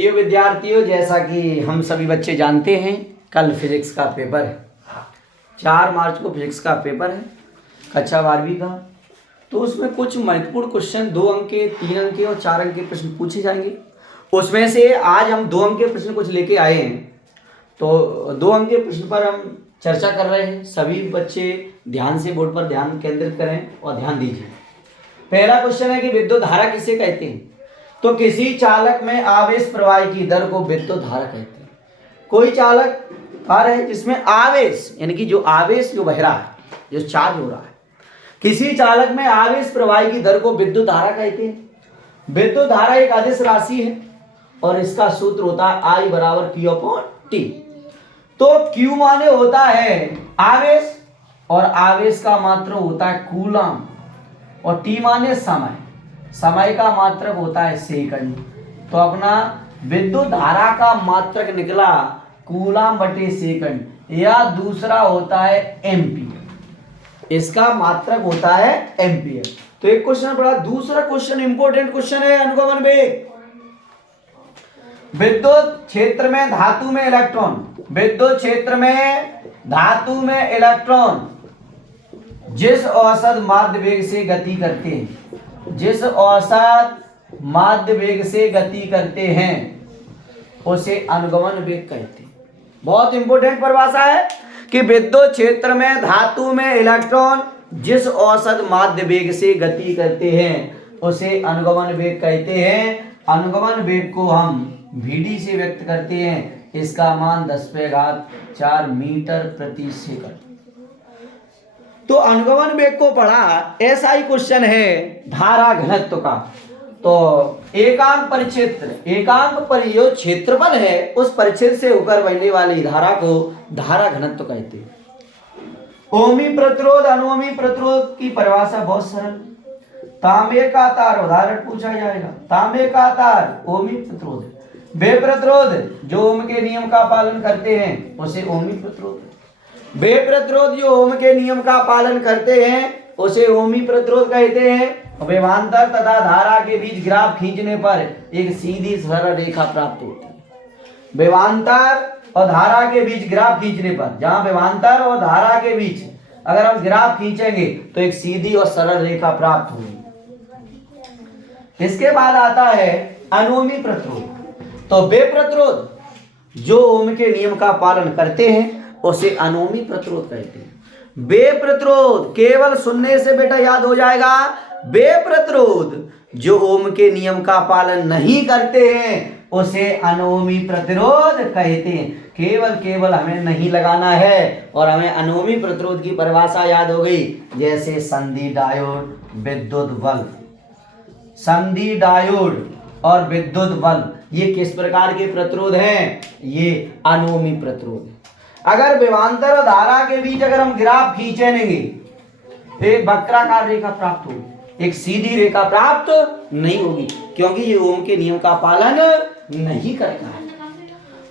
प्रिय विद्यार्थियों, जैसा कि हम सभी बच्चे जानते हैं, कल फिजिक्स का पेपर है। 4 मार्च को फिजिक्स का पेपर है कक्षा 12वीं का। तो उसमें कुछ महत्वपूर्ण क्वेश्चन 2 अंक के, 3 अंक के और 4 अंक के प्रश्न पूछे जाएंगे। उसमें से आज हम 2 अंक के प्रश्न कुछ लेके आए हैं। तो 2 अंक के प्रश्न पर हम चर्चा कर रहे हैं। सभी बच्चे ध्यान से बोर्ड पर ध्यान केंद्रित करें और ध्यान दीजिए। पहला क्वेश्चन है कि विद्युत धारा किसे कहते हैं। तो किसी चालक में आवेश प्रवाह की दर को विद्युत धारा कहते हैं। कोई चालक कार है जिसमें आवेश यानी कि जो आवेश जो बह रहा है, जो चार्ज हो रहा है, किसी चालक में आवेश प्रवाह की दर को विद्युत धारा कहते हैं। विद्युत धारा एक अदिश राशि है और इसका सूत्र होता है I बराबर Q/T। तो Q माने होता है आवेश और आवेश का मात्रक होता है कूलम और T माने समय, समय का मात्रक होता है सेकंड। तो अपना विद्युत धारा का मात्रक निकला कूलम बटे सेकंड, या दूसरा होता है एम्पियर। इसका मात्रक होता है एम्पियर। तो एक क्वेश्चन पड़ा। दूसरा क्वेश्चन इंपॉर्टेंट क्वेश्चन है अनुगमन वेग। विद्युत क्षेत्र में धातु में इलेक्ट्रॉन, विद्युत क्षेत्र में धातु में इलेक्ट्रॉन जिस औसत माध्य वेग से गति करते हैं, जिस औसत माध्य वेग से गति करते हैं उसे अनुगमन वेग कहते हैं। बहुत इंपॉर्टेंट परिभाषा है कि विद्युत क्षेत्र में धातु में इलेक्ट्रॉन जिस औसत माध्य वेग से गति करते हैं उसे अनुगमन वेग कहते हैं। अनुगमन वेग को हम VD से व्यक्त करते हैं। इसका मान 10⁴ मीटर प्रति सेकंड। तो अनुगमन वेग को पढ़ा। ऐसा ही क्वेश्चन है धारा घनत्व का। तो एकांक परिक्षेत्र, एकांक पर जो क्षेत्रफल है उस परिच्छेद से होकर बहने वाली धारा को धारा घनत्व कहते हैं। ओमी प्रतिरोध, अनुओमी प्रतिरोध की परिभाषा बहुत सरल। तांबे का तार, उदाहरण पूछा जाएगा। तांबे का तार ओमी प्रतिरोध है। वे प्रतिरोध जो ओम के नियम का पालन करते हैं उसे ओमी प्रतिरोध है। वे प्रतिरोध जो ओम के नियम का पालन करते हैं उसे ओमी प्रतिरोध कहते हैं। विभवांतर तथा धारा के बीच ग्राफ खींचने पर एक सीधी सरल रेखा प्राप्त होती है। विभवांतर और धारा के बीच ग्राफ खींचने पर, जहां विभवांतर और धारा के बीच अगर हम ग्राफ खींचेंगे तो एक सीधी और सरल रेखा प्राप्त होगी। इसके बाद आता है अनुओमी प्रतिरोध। तो वे प्रतिरोध जो ओम के नियम का पालन करते हैं उसे अनुओमी प्रतिरोध कहते हैं। वे प्रतिरोध केवल सुनने से बेटा याद हो जाएगा। वे प्रतिरोध जो ओम के नियम का पालन नहीं करते हैं उसे अनुओमी प्रतिरोध कहते हैं। केवल हमें नहीं लगाना है और हमें अनुओमी प्रतिरोध की परिभाषा याद हो गई। जैसे संधि डायोड, विद्युत बल्ब। संधि डायोड और विद्युत बल्ब ये किस प्रकार के प्रतिरोध हैं? ये अनुओमी प्रतिरोध है। अगर विभवांतर और धारा के बीच अगर हम ग्राफ खींचेंगे तो एक वक्राकार रेखा प्राप्त होगी, एक सीधी रेखा प्राप्त नहीं होगी, क्योंकि ये ओम के नियम का पालन नहीं करता है।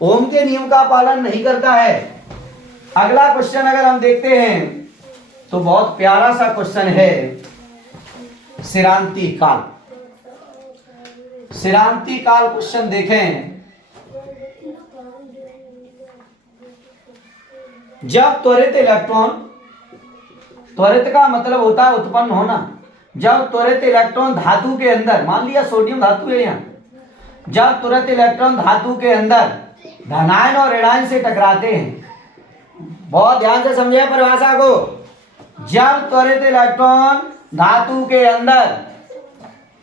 ओम के नियम का पालन नहीं करता है। अगला क्वेश्चन अगर हम देखते हैं तो बहुत प्यारा सा क्वेश्चन है सिरांती काल। सिरांती काल क्वेश्चन देखें। जब त्वरित इलेक्ट्रॉन, त्वरित का मतलब होता है उत्पन्न होना। जब त्वरित इलेक्ट्रॉन धातु के अंदर, मान लिया सोडियम धातु है यहाँ, जब त्वरित इलेक्ट्रॉन धातु के अंदर धनायन और ऋणायन से टकराते हैं, बहुत ध्यान से समझिए परिभाषा को। जब त्वरित इलेक्ट्रॉन धातु के अंदर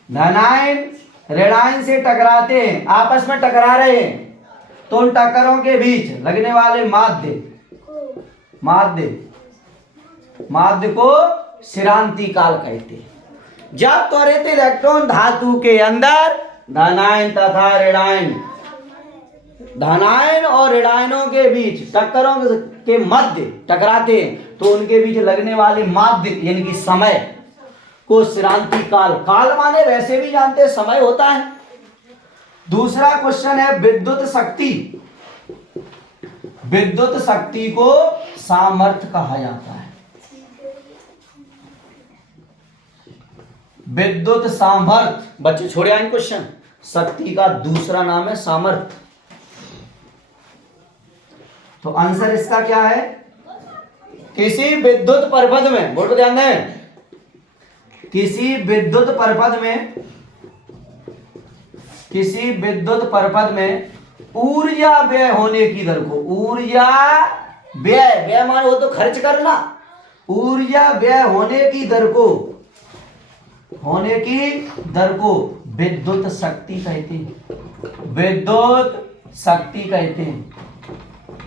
धनायन ऋणायन से टकराते हैं, आपस में टकरा रहे हैं, तो उन टक्करों के बीच लगने वाले माध्य को सिरांती काल कहते हैं। जब त्वरित इलेक्ट्रॉन धातु के अंदर धनायन तथा ऋणायन, धनायन और ऋणायनों के बीच टक्करों के मध्य टकराते हैं तो उनके बीच लगने वाले माध्य यानी कि समय को सिरांती काल। काल माने वैसे भी जानते हैं समय होता है। दूसरा क्वेश्चन है विद्युत शक्ति। विद्युत शक्ति को सामर्थ्य कहा जाता है। विद्युत सामर्थ्य, बच्चे छोड़े आए क्वेश्चन। शक्ति का दूसरा नाम है सामर्थ्य। तो आंसर इसका क्या है? किसी विद्युत परिपथ में, बोल ध्यान दें, किसी विद्युत परिपथ में ऊर्जा व्यय होने की दर को, ऊर्जा व्यय माने वो तो खर्च करना, ऊर्जा व्यय होने की दर को विद्युत शक्ति कहते हैं, विद्युत शक्ति कहते हैं।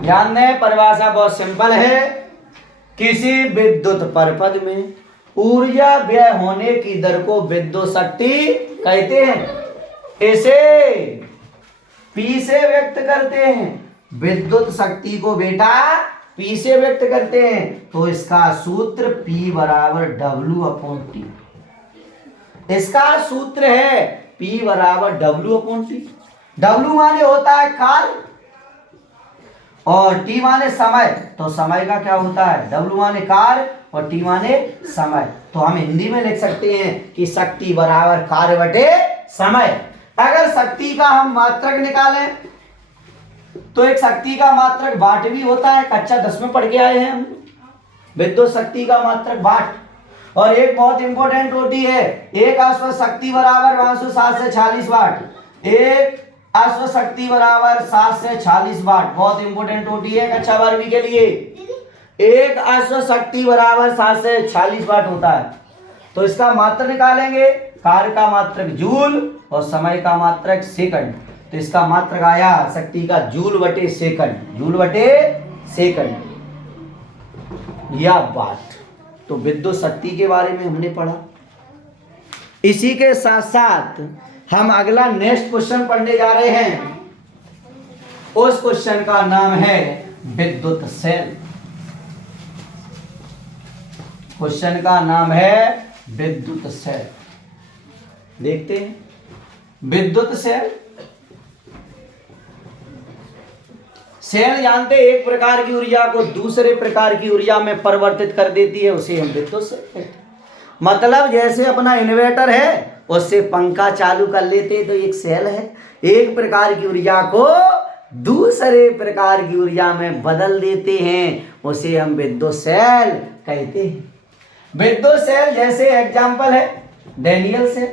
ध्यान दें, परिभाषा बहुत सिंपल है। किसी विद्युत परिपथ में ऊर्जा व्यय होने की दर को विद्युत शक्ति कहते हैं। इसे P से व्यक्त करते हैं, विद्युत शक्ति को बेटा P से व्यक्त करते हैं। तो इसका सूत्र P बराबर W/T, इसका सूत्र है P बराबर W/T। W माने होता है कार्य और T माने समय। तो समय का क्या होता है? W माने कार्य और T माने समय। तो हम हिंदी में लिख सकते हैं कि शक्ति बराबर कार्य बटे समय। अगर शक्ति का हम मात्रक निकालें तो एक शक्ति का मात्रक वाट भी होता है, कक्षा 10 में पढ़ के आए हैं हम, विद्युत शक्ति का मात्रक वाट। और एक बहुत इंपॉर्टेंट होती है, एक अश्व शक्ति बराबर 7 से 46 वाट, एक अश्व शक्ति बराबर 7 से 46 वाट, बहुत इंपॉर्टेंट होती है कक्षा 12वीं के लिए। एक अश्व शक्ति बराबर 7 से 46 वाट होता है। तो इसका मात्रक निकालेंगे, कार्य का मात्रक जूल और समय का मात्रक सेकंड। तो इसका मात्रक आया शक्ति का जूल बटे सेकंड, जूल बटे सेकंड या वाट। तो विद्युत शक्ति के बारे में हमने पढ़ा। इसी के साथ साथ हम अगला नेक्स्ट क्वेश्चन पढ़ने जा रहे हैं। उस क्वेश्चन का नाम है विद्युत सेल। क्वेश्चन का नाम है विद्युत सेल। देखते हैं विद्युत सेल। सेल जानते एक प्रकार की ऊर्जा को दूसरे प्रकार की ऊर्जा में परिवर्तित कर देती है, उसे हम विद्युत सेल कहते हैं। मतलब जैसे अपना इन्वर्टर है, उससे पंखा चालू कर लेते हैं तो एक सेल है, एक प्रकार की ऊर्जा को दूसरे प्रकार की ऊर्जा में बदल देते हैं, उसे हम विद्युत सेल कहते हैं। विद्युत सेल जैसे एग्जाम्पल है डैनियल सेल,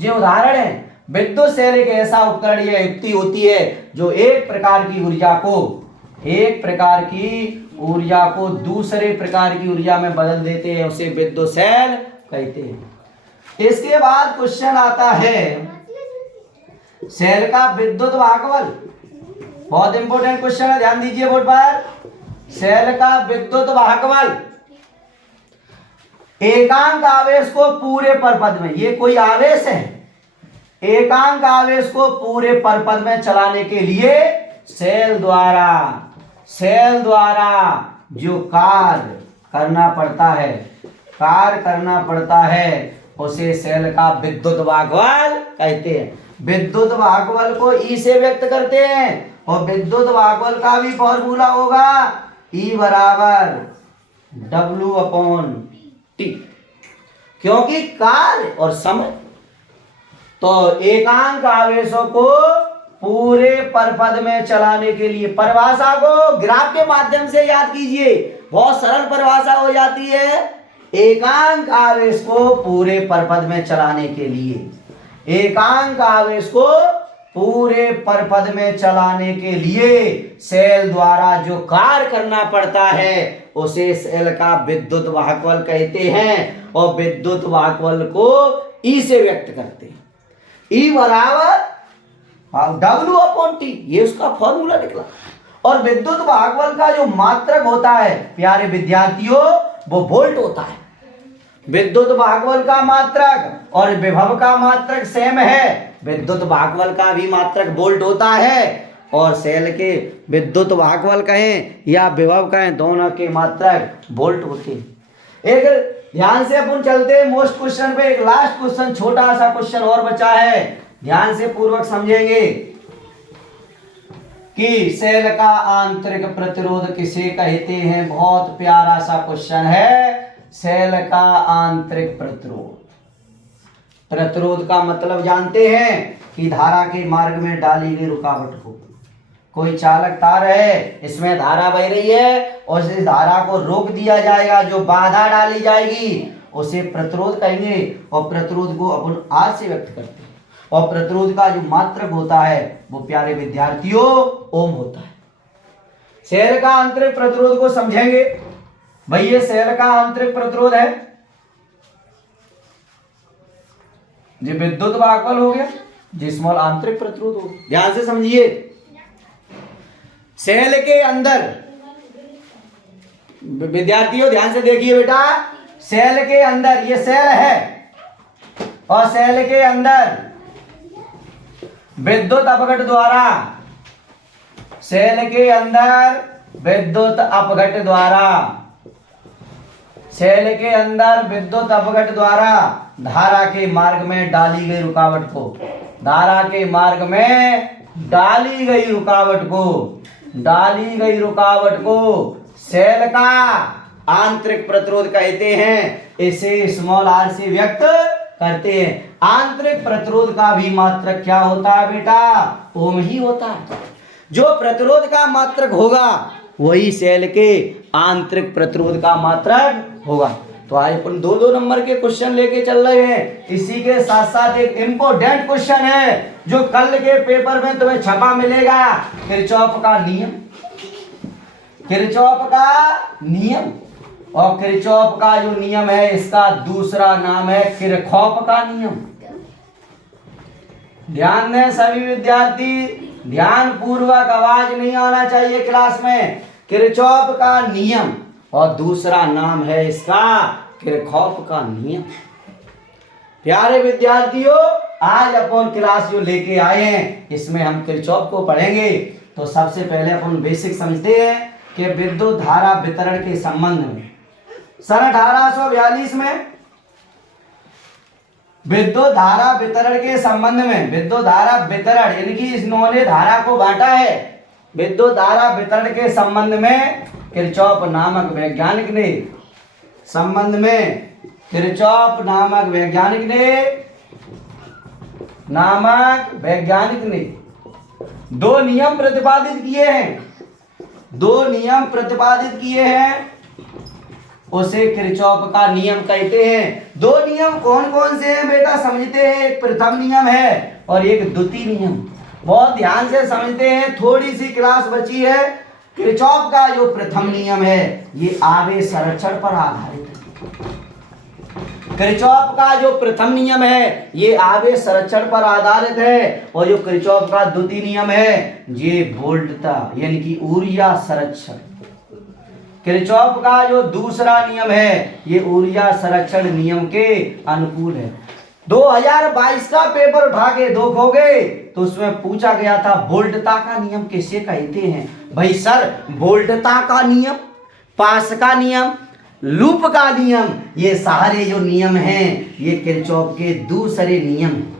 जो उदाहरण है। विद्युत सेल एक ऐसा उपकरण या युक्ति होती है जो एक प्रकार की ऊर्जा को दूसरे प्रकार की ऊर्जा में बदल देते हैं, उसे विद्युत सेल कहते हैं। इसके बाद क्वेश्चन आता है सेल का विद्युत भागफल। बहुत इंपॉर्टेंट क्वेश्चन है, ध्यान दीजिए बोर्ड पर। सेल का विद्युत भागफल एकांक आवेश को पूरे परिपथ में, ये कोई आवेश है, एकांक आवेश को पूरे परिपथ में चलाने के लिए सेल द्वारा जो कार्य करना पड़ता है उसे सेल का विद्युत भागफल कहते हैं। विद्युत भागफल को E से व्यक्त करते हैं और विद्युत भागफल का भी फॉर्मूला होगा E बराबर W/T, क्योंकि कार्य और समय। तो एकांक आवेशों को पूरे परिपथ में चलाने के लिए, परिभाषा को ग्राफ के माध्यम से याद कीजिए, बहुत सरल परिभाषा हो जाती है। एकांक आवेश को पूरे परिपथ में चलाने के लिए, एकांक आवेश को पूरे परिपथ में चलाने के लिए सेल द्वारा जो कार्य करना पड़ता है उसे सेल का विद्युत भागफल कहते हैं और विद्युत भागफल को E से व्यक्त करते हैं। E बराबर W/T, ये उसका फॉर्मूला निकला। और विद्युत भागफल का जो मात्रक होता है प्यारे विद्यार्थियों, वो वोल्ट होता है। विद्युत भागफल का मात्रक और विभव का मात्रक सेम है। विद्युत भागफल का भी मात्रक वोल्ट होता है और सेल के विद्युत भागफल कहें या विभव कहें, दोनों के मात्रक वोल्ट होते हैं। एक ध्यान से अपन चलते हैं मोस्ट क्वेश्चन पे। एक लास्ट क्वेश्चन, छोटा सा क्वेश्चन और बचा है, ध्यान से पूर्वक समझेंगे कि सेल का आंतरिक प्रतिरोध किसे कहते हैं। बहुत प्यारा सा क्वेश्चन है। सेल का आंतरिक प्रतिरोध, प्रतिरोध का मतलब जानते हैं कि धारा के मार्ग में डाली गई रुकावट को। कोई चालक तार है, इसमें धारा बह रही है और इस धारा को रोक दिया जाएगा, जो बाधा डाली जाएगी उसे प्रतिरोध कहेंगे और प्रतिरोध को अपन आर से व्यक्त करते हैं। और प्रतिरोध का जो मात्रक होता है वो प्यारे विद्यार्थियों ओम होता है। सेल का आंतरिक प्रतिरोध को समझेंगे। भाई ये सेल का आंतरिक प्रतिरोध है, जो विद्युत वाहकल हो गया, जो स्मॉल आंतरिक प्रतिरोध हो गया। ध्यान से समझिए, सेल के अंदर विद्यार्थियों ध्यान से देखिए बेटा, सेल के अंदर ये सेल है और सेल के अंदर विद्युत अपघट द्वारा, सेल के अंदर विद्युत अपघट द्वारा, सेल के अंदर विद्युत अपघट द्वारा धारा के मार्ग में डाली गई रुकावट को, धारा के मार्ग में डाली गई रुकावट को, डाली गई रुकावट को सेल का आंतरिक प्रतिरोध कहते हैं। इसे स्मॉल आर से व्यक्त करते हैं। आंतरिक प्रतिरोध का भी मात्रक क्या होता है बेटा? ओम ही होता है। जो प्रतिरोध का मात्रक होगा वही सेल के आंतरिक प्रतिरोध का मात्रक होगा। तो आज अपन 2-2 नंबर के क्वेश्चन लेके चल रहे हैं। इसी के साथ साथ एक इंपॉर्टेंट क्वेश्चन है जो कल के पेपर में तुम्हें छपा मिलेगा, किरचॉफ का नियम। किरचॉफ का नियम, और किरचॉफ का जो नियम है इसका दूसरा नाम है किरचॉफ का नियम। ध्यान दें सभी विद्यार्थी, ध्यान पूर्वक, आवाज नहीं आना चाहिए क्लास में। किरचॉफ का नियम और दूसरा नाम है इसका किरचॉफ का नियम। प्यारे विद्यार्थियों, आज अपन क्लास जो लेके आए हैं इसमें हम किरचॉफ को पढ़ेंगे। तो सबसे पहले अपन बेसिक समझते हैं कि विद्युत धारा वितरण के संबंध में सन 1842 में विद्युत धारा वितरण के संबंध में, विद्युत धारा वितरण यानी कि इन्होंने धारा को बांटा है। विद्युत धारा वितरण के संबंध में किरचॉफ नामक वैज्ञानिक ने, संबंध में किरचॉफ नामक वैज्ञानिक ने 2 नियम प्रतिपादित किए हैं। 2 नियम प्रतिपादित किए हैं, उसे किरचॉफ का नियम कहते हैं। 2 नियम कौन कौन से हैं बेटा समझते हैं। एक प्रथम नियम है और एक द्वितीय नियम। बहुत ध्यान से समझते हैं, थोड़ी सी क्लास बची है। किरचॉफ का जो प्रथम नियम है ये आवेश संरक्षण पर आधारित है। किरचॉफ का जो प्रथम नियम है ये आवेश संरक्षण पर आधारित है, और जो किरचॉफ का द्वितीय नियम है ये वोल्टता यानी कि ऊर्जा संरक्षण। किरचॉफ का जो दूसरा नियम है ये ऊर्जा संरक्षण नियम के अनुकूल है। 2022 का पेपर उठा के देखोगे तो उसमें पूछा गया था वोल्टता का नियम किसे कहते हैं। भाई सर, वोल्टता का नियम, पास का नियम, लूप का नियम, ये सारे जो नियम हैं ये किरचॉफ के दूसरे नियम हैं।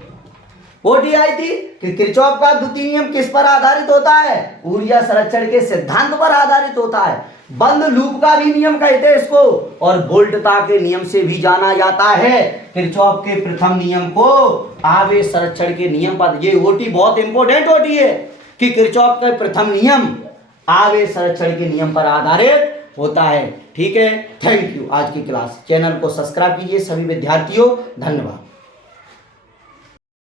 ओटी आई थी कि किरचॉफ का द्वितीय नियम किस पर आधारित होता है? ऊर्जा संरक्षण के सिद्धांत पर आधारित होता है। बंद लूप का भी नियम कहते हैं इसको, और वोल्टता के नियम से भी जाना जाता है। किरचॉफ के प्रथम नियम को आवेश संरक्षण के नियम पर, ये ओटी बहुत इंपॉर्टेंट ओटी है कि किरचॉफ का प्रथम नियम आवेश संरक्षण के नियम पर आधारित होता है। ठीक है, थैंक यू। आज की क्लास चैनल को सब्सक्राइब कीजिए सभी विद्यार्थियों। धन्यवाद।